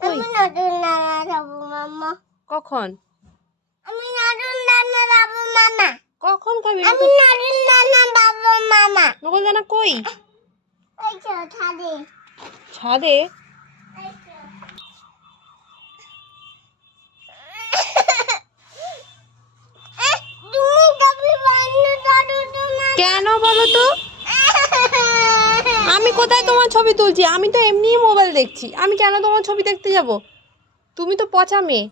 কই আমি নতুন নানা যাবো মামা। কখন আমি নতুন নানা যাবো মামা। কখন খাবি আমি নতুন নানা যাবো মামা। নকল দানা কই ওই তো ছাদে। ছাদে ওই তো। তুমি কবি বান্ধব দাদু তোমার। কেন বলো তো আমি কোথায় তোমার ছবি তুলছি? আমি তো এমনিই মোবাইল দেখছি। আমি কেন তোমার ছবি দেখতে যাব? তুমি তো পচা মেয়ে।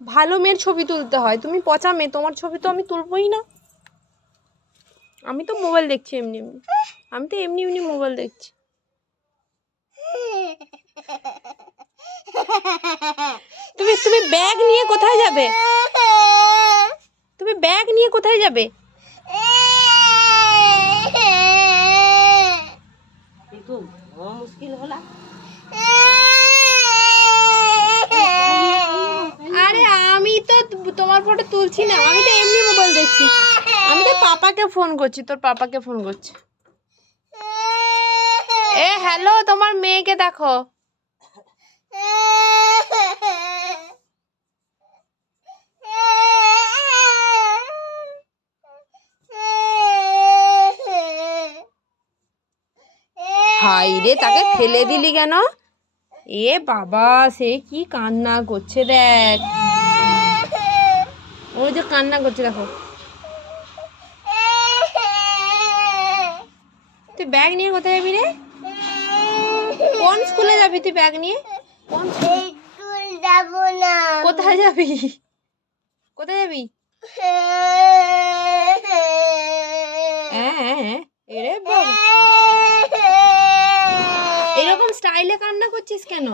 ভালো মেয়ের ছবি তুলতে হয়। তুমি পচা মেয়ে, তোমার ছবি তো আমি তুলবই না। আমি তো মোবাইল দেখছি এমনি এমনি। আমি তো এমনি এমনি মোবাইল দেখছি। তুমি তুমি ব্যাগ নিয়ে কোথায় যাবে? তুমি ব্যাগ নিয়ে কোথায় যাবে? একটু মুশকিল হলা। আরে আমি তো তোমার ফটো তুলছি না, আমি তো এমনি মোবাইল দেখছি। আমি তো পাপাকে ফোন করছি, তোর পাপাকে ফোন করছি। হ্যালো, তোমার মেয়েকে দেখো। হাই রে, তাকে ফেলে দিলি কেন? এ বাবা, সে কি কান্না করছে দেখ। ওই যে কান্না করছে দেখো। তুই ব্যাগ নিয়ে কোথায় যাবি রে? কোন স্কুলে যাবি তুই ব্যাগ নিয়ে? কোন স্কুল যাব না। কোথায় যাবি? কোথায় যাবি? এরে বাবা, এরকম স্টাইলে কান্না করছিস কেন?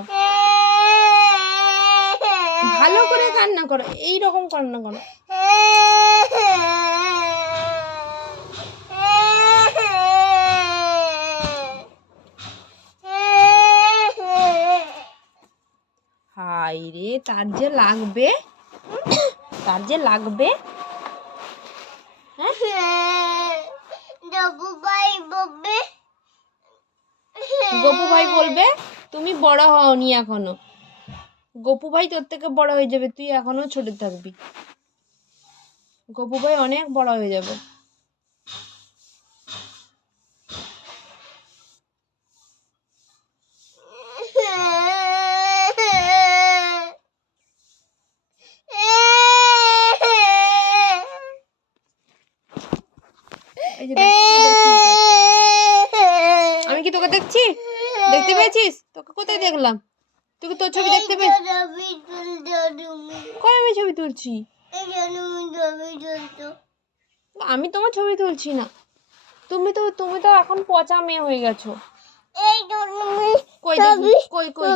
ভালো করে কান্না করো, এইরকম কান্না করো। হাই রে, তার যে লাগবে, তার যে লাগবে। গপু ভাই বলবে। গপু ভাই বলবে তুমি বড় হওনি এখনো। গপু ভাই তোর থেকে বড় হয়ে যাবে, তুই এখনো ছোট থাকবি। গপু ভাই অনেক বড় হয়ে যাবে। এই যে দেখ, কি দেখছিস দেখ। আমি কি তোকে দেখছি? দেখতে পেয়েছিস? তোকে কোথায় দেখলাম? তুই তোর ছবি দেখতে পেয়েছিস? কই আমি ছবি তুলছি? আমি তোমার ছবি তুলছি না। তুমি তো এখন পচা মেয়ে হয়ে গেছো। কই দেখি, কই কই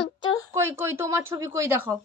কই কই তোমার ছবি কই দেখাও।